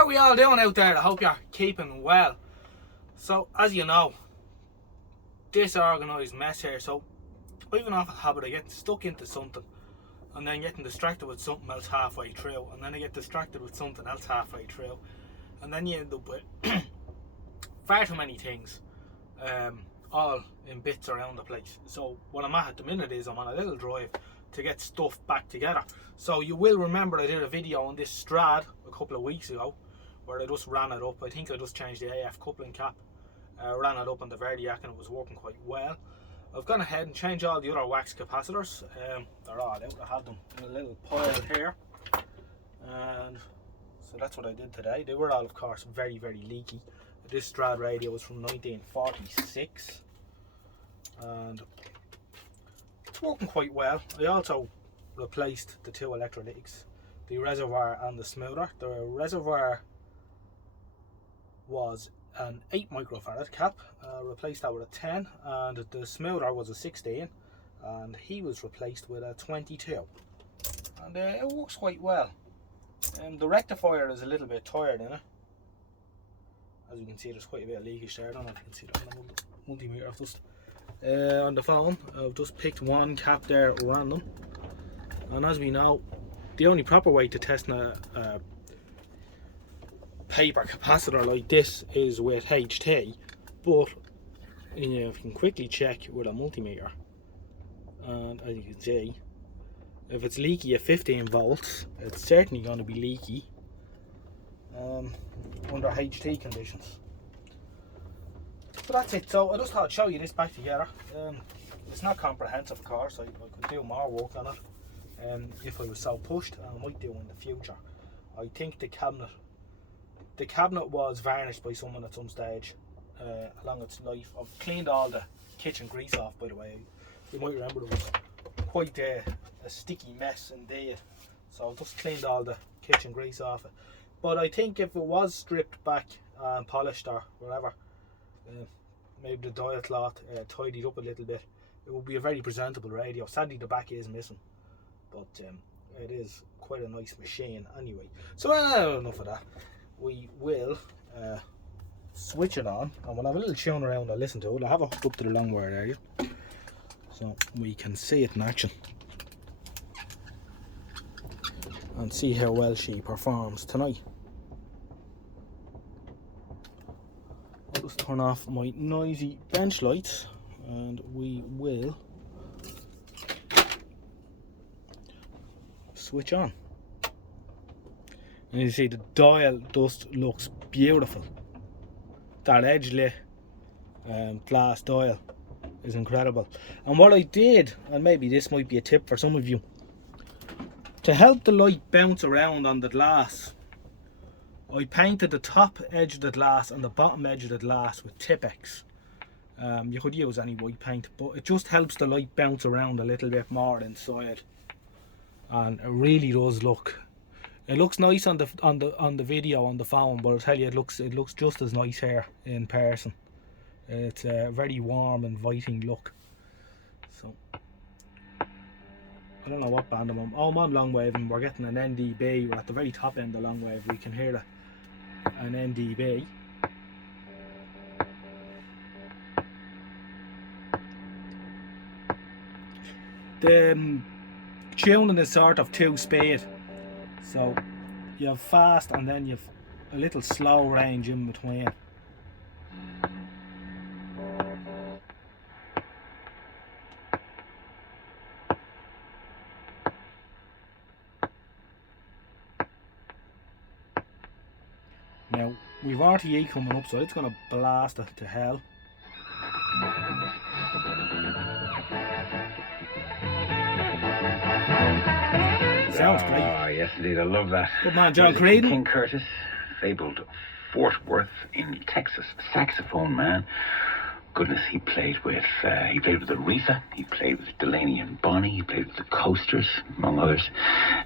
How are we all doing out there? I hope you're keeping well. So, as you know, disorganised mess here. So, I've an awful habit of getting stuck into something and then getting distracted with something else halfway through, and then I get distracted with something else halfway through, and then you end up with far too many things, all in bits around the place. So what I'm at the minute is I'm on a little drive to get stuff back together. So you will remember I did a video on this Strad a couple of weeks ago where I just ran it up. I think I just changed the AF coupling cap, ran it up on the Verdiac, and it was working quite well. I've gone ahead and changed all the other wax capacitors. They're all out. I had them in a little pile here, and so that's what I did today. They were all, of course, very, very leaky. This Strad radio was from 1946, and it's working quite well. I also replaced the two electrolytics, the reservoir and the smoother. The reservoir was an 8 microfarad cap, replaced that with a 10, and the smoother was a 16, and he was replaced with a 22, and it works quite well. The rectifier is a little bit tired in it. As you can see, there's quite a bit of leakage there. I don't know if you can see that on the multimeter. I've just on the phone, I've just picked one cap there at random, and as we know, the only proper way to test a paper capacitor like this is with HT, but you can quickly check with a multimeter, and as you can see, if it's leaky at 15 volts, it's certainly going to be leaky under HT conditions. So that's it. So I just thought I'd show you this back together. It's not comprehensive, of course. I could do more work on it if I was so pushed, and I might do in the future. I think the cabinet was varnished by someone at some stage along its life. I've cleaned all the kitchen grease off, by the way. You might remember it was quite a sticky mess indeed. So I've just cleaned all the kitchen grease off it. But I think if it was stripped back and polished or whatever, maybe the dial cloth tidied up a little bit, it would be a very presentable radio. Sadly the back is missing, but it is quite a nice machine anyway. So enough of that. We will switch it on, and we'll have a little tune around and listen to it. I'll have it hooked up to the long wire area so we can see it in action and see how well she performs tonight. I'll just turn off my noisy bench lights and we will switch on. And you see the dial just looks beautiful. That edge lit glass dial is incredible. And what I did, and maybe this might be a tip for some of you, to help the light bounce around on the glass, I painted the top edge of the glass and the bottom edge of the glass with Tipex. You could use any white paint, but it just helps the light bounce around a little bit more inside, and it really does look. It looks nice on the video on the phone, but I'll tell you, it looks just as nice here in person. It's a very warm, inviting look. So I don't know what band I'm on. Oh, I'm on long wave, and we're getting an NDB. We're at the very top end of long wave. We can hear an NDB. The tuning is sort of 2-speed. So you have fast and then you have a little slow range in between. Now we've RTE coming up, so it's going to blast it to hell. Sounds great. Ah, yes indeed, I love that. Good man, John Creedon. King Curtis, fabled Fort Worth in Texas saxophone man. goodness, he played with Aretha, he played with Delaney and Bonnie, he played with the Coasters, among others.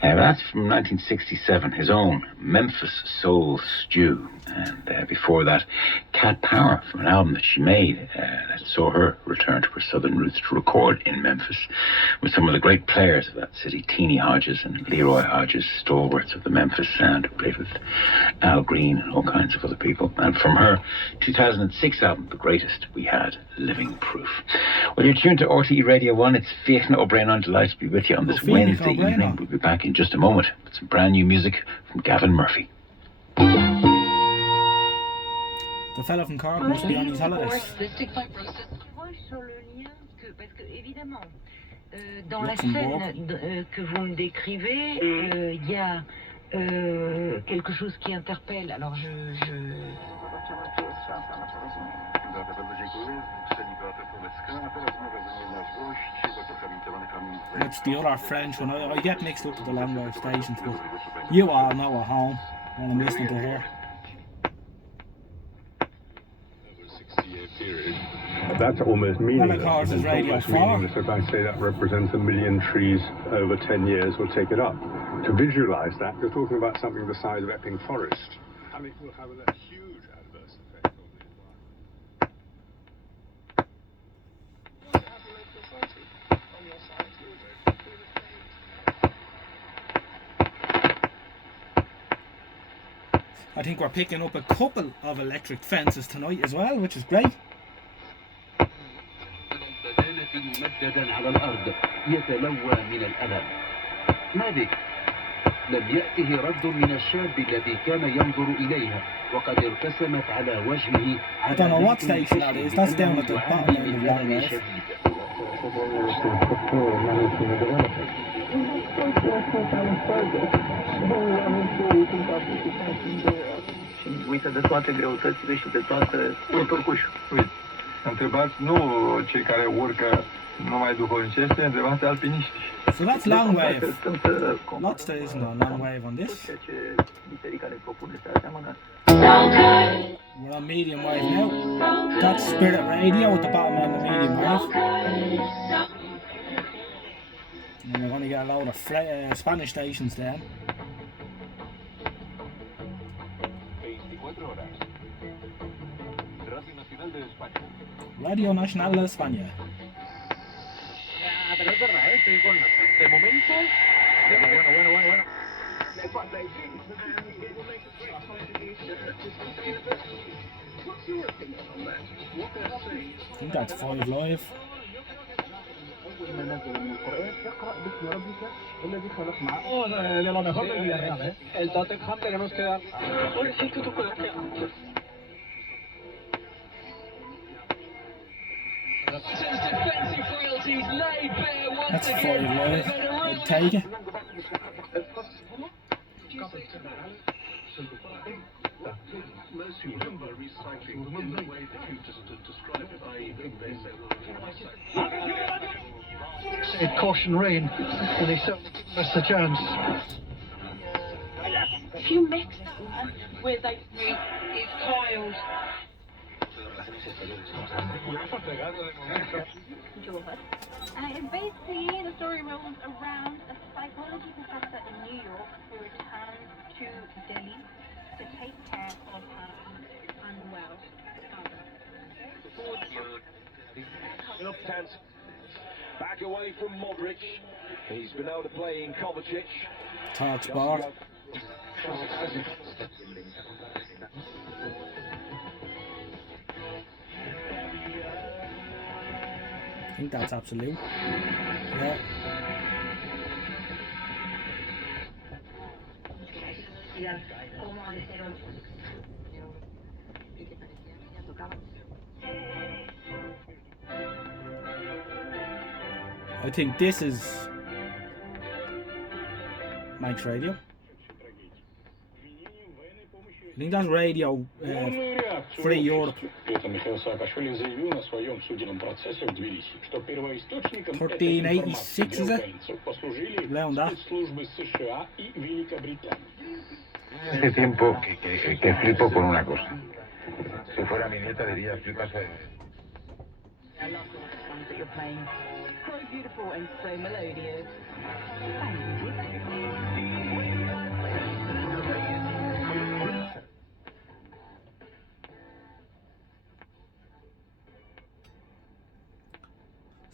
That's from 1967, his own Memphis Soul Stew. And before that, Cat Power, from an album that she made that saw her return to her southern roots to record in Memphis with some of the great players of that city, Teenie Hodges and Leroy Hodges, stalwarts of the Memphis sound, who played with Al Green and all kinds of other people. And from her 2006 album, The Greatest, we had Living Proof. Well, you're tuned to RTE Radio 1. It's Fiachna O'Brien. I'm delighted to be with you on this Wednesday evening. We'll be back in just a moment with some brand new music from Gavin Murphy. The fella from Cork must be on his holidays. Dans la scène que vous me décrivez, il y a quelque chose qui interpelle. Alors That's the other French one. I get mixed up with the long wave stations, but you all know at home when I'm listening to her. That's almost meaningless. Well, of course, it's Radio 4. If I say that represents 1 million trees over 10 years, we'll take it up. To visualize that, you're talking about something the size of Epping Forest. And it will have a huge adverse effect on the I think we're picking up a couple of electric fences tonight as well, which is great. ممددا على الأرض يتلوى من الألم. ما بك؟ لم يأته رد من الشاب الذي كان ينظر إليها وقد ارتسمت على وجهه. I don't know what station that is. That's down at the bottom end of the long wave. Uită de toate greutățile și de toate urcușul. Uite, întrebați nu cei care urcă numai duhovnicește, întrebați alpiniști. So that's long wave. Lots there isn't on long wave on this. We're on medium wave now. That's Spirit Radio at the bottom end of medium wave. And we're going to get a load of Spanish stations then. Radio Nacional de España. Pero es verdad, estoy con de momento. Bueno. I think that's 5 live. El Tottenham tenemos que dar. That's 5 live. I'd take it. Caution rain, and they still give us the chance. If you mix that with like is tiled. And basically, the story revolves around a psychology professor in New York who returned to Delhi to take care of her unwell father. Up tense, back away from Modric. He's been able to play in Kovacic. Talks bar. I think that's absolute. Yeah. I think this is Mike's radio. I think that's Radio Free Europe. 1386, is it? Around that. Hace tiempo que flipo con una cosa. Si fuera mi nieta diría flipas. that you're playing. So beautiful and so melodious. Thank you.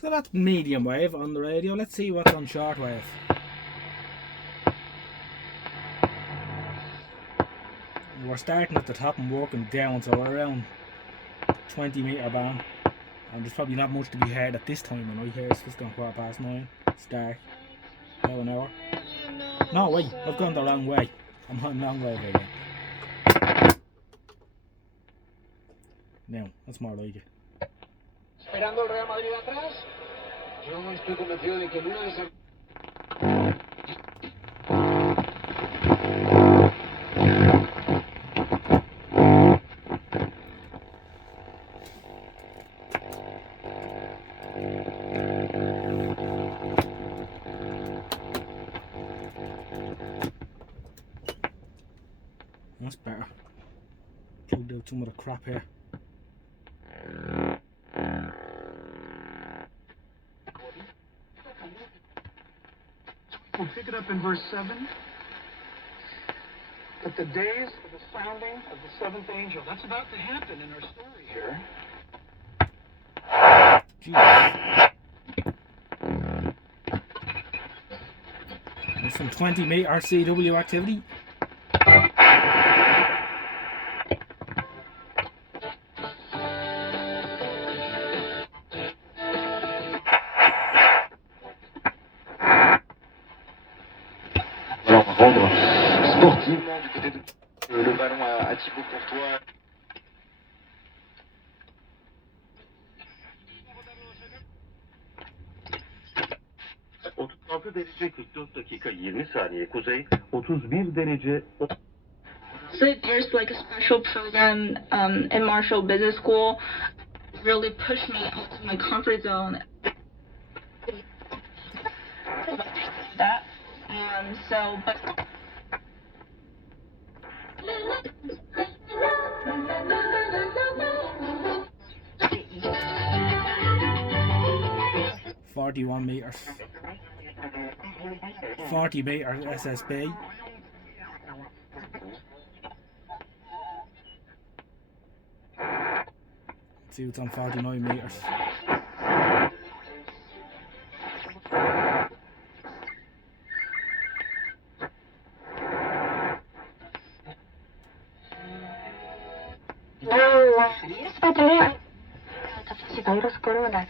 So that's medium wave on the radio. Let's see what's on short wave. We're starting at the top and working down, so we're around 20 metre band. And there's probably not much to be heard at this time when I hear it's just gone 9:15. It's dark. About an hour. No, wait, I've gone the wrong way. I'm on the wrong way again. Now, that's more like it. Esperando el Real Madrid atrás. Yo estoy convencido de que en una de esas... That's better. Pulled out some of the crap here. We'll pick it up in verse 7. But the days of the sounding of the seventh angel, that's about to happen in our story here. There's some 20 metre CW activity. Sportivement, du côté de le ballon à Thibaut Courtois. derece 44 dakika 20 saniye kuzey, 31 derece. So there's like a special program in Marshall Business School. Really pushed me out of my comfort zone. That but. 41 metres. 40 metres SSB. Let's see what's on 49 metres. فيروس كورونا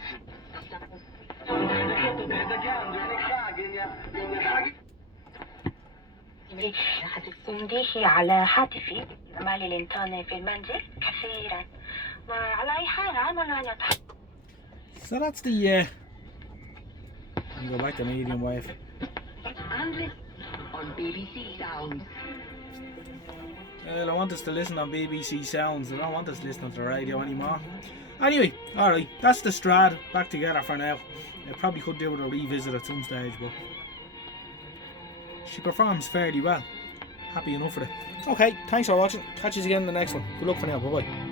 تنديشي على هاتفي مالي الانترنت في المنزل كثيرا وعلى أي حال عمل أن So that's the I'll go back to medium wave. On BBC Sounds. Well, I want us to listen on BBC Sounds. I don't want us listening to the radio anymore. Anyway, alright, that's the Strad back together for now. I probably could do with a revisit at some stage, but she performs fairly well. Happy enough with it. Okay, thanks for watching. Catch you again in the next one. Good luck for now. Bye bye.